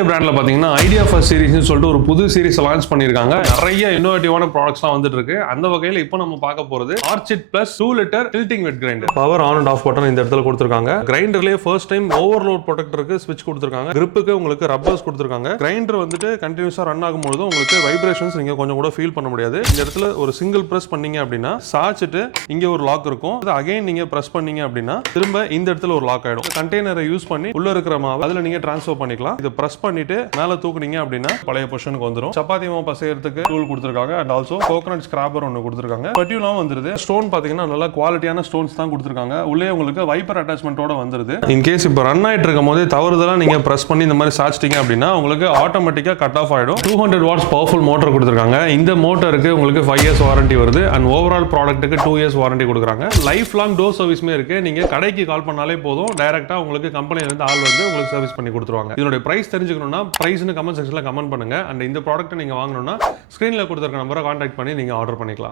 Butterfly பிராண்ட்ல பாத்தீங்கன்னா idea first சீரிஸ்னு சொல்லிட்டு ஒரு புது சீரிஸ் லான்ச் பண்ணிருக்காங்க. நிறைய இன்னோவேட்டிவான ப்ராடக்ட்ஸ்லாம் வந்துட்டு இருக்கு. அந்த வகையில இப்போ நம்ம பார்க்க போறது orchid plus 2 litre tilting wet grinder. Power on and off button இந்த இடத்துல கொடுத்திருக்காங்க. கிரைண்டர்லயே ஃபர்ஸ்ட் டைம் ஓவர்லோட் ப்ரொடெக்டருக்கு ஸ்விட்ச் கொடுத்திருக்காங்க. கிரிப்புக்கு உங்களுக்கு ரப்பர்ஸ் கொடுத்திருக்காங்க. கிரைண்டர் வந்துட்டு கண்டினியூஸா ரன் ஆகும்போது உங்களுக்கு வைப்ரேஷன்ஸ் நீங்க கொஞ்சம் கூட ஃபீல் பண்ண முடியாது. இந்த இடத்துல ஒரு சிங்கிள் பிரஸ் பண்ணீங்க அப்படின்னா சாச்சிட்டு இங்க ஒரு லாக் இருக்கும். அது அகைன் நீங்க பிரஸ் பண்ணீங்க அப்படின்னா திரும்ப இந்த இடத்துல ஒரு லாக் ஆயிடும். கண்டெய்னரை யூஸ் பண்ணி உள்ள இருக்கிற மாவு அதுல நீங்க ட்ரான்ஸ்ஃபர் பண்ணிக்கலாம். இதை பிரஸ் பண்ணிட்டு மேல தூக்குனீங்க அப்படின்னா பழைய பொசிஷனுக்கு வந்துரும். சப்பாத்தி மாவு பசையறதுக்கு டூல் கொடுத்திருக்காங்க. அண்ட் ஆல்சோ கோகனட் ஸ்கிராப்பர் ஒன்னு கொடுத்திருக்காங்க. பட்டியூலாம் வந்துருது. ஸ்டோன் பாத்தீங்கன்னா நல்ல குவாலிட்டியான ஸ்டோன்ஸ் தான் கொடுத்திருக்காங்க. உள்ளே உங்களுக்கு வைப்பர் அட்டாச்மெண்டோட வந்துருது. இன் கேஸ் இப்போ ரன் ஆயிட்டு இருக்கும் போது தவறுதலா நீங்க பிரஸ் பண்ணி இந்த மாதிரி சாச்சிட்டீங்க அப்படின்னா உங்களுக்கு ஆட்டோமேட்டிக்கா கட் ஆஃப் ஆயிடும். 200 வாட்ஸ் பவர்ஃபுல் மோட்டர் கொடுத்திருக்காங்க. இந்த மோட்டருக்கு உங்களுக்கு 5 இயர்ஸ் வாரண்டி வருது. அண்ட் ஓவரால் ப்ராடக்ட்டுக்கு 2 இயர்ஸ் வாரண்டி கொடுக்குறாங்க. லைஃப் லாங் டோர் சர்வீஸ்மே இருக்கு. நீங்க கடைக்கு கால் பண்ணாலே போதும், டைரக்டா உங்களுக்கு கம்பெனில இருந்து ஆள் வந்து உங்களுக்கு சர்வீஸ் பண்ணி கொடுத்துருவாங்க. இதோட பிரைஸ் தெரிஞ்சுக்கணும்னா பிரைஸ்னு கமெண்ட் செக்ஷன்ல கமெண்ட் பண்ணுங்க. அண்ட் இந்த ப்ராடக்ட் நீங்க வாங்கணும்னா ஸ்கிரீன்ல கொடுத்திருக்க நம்பரை கான்டாக்ட் பண்ணி நீங்க ஆர்டர் பண்ணிக்கலாம்.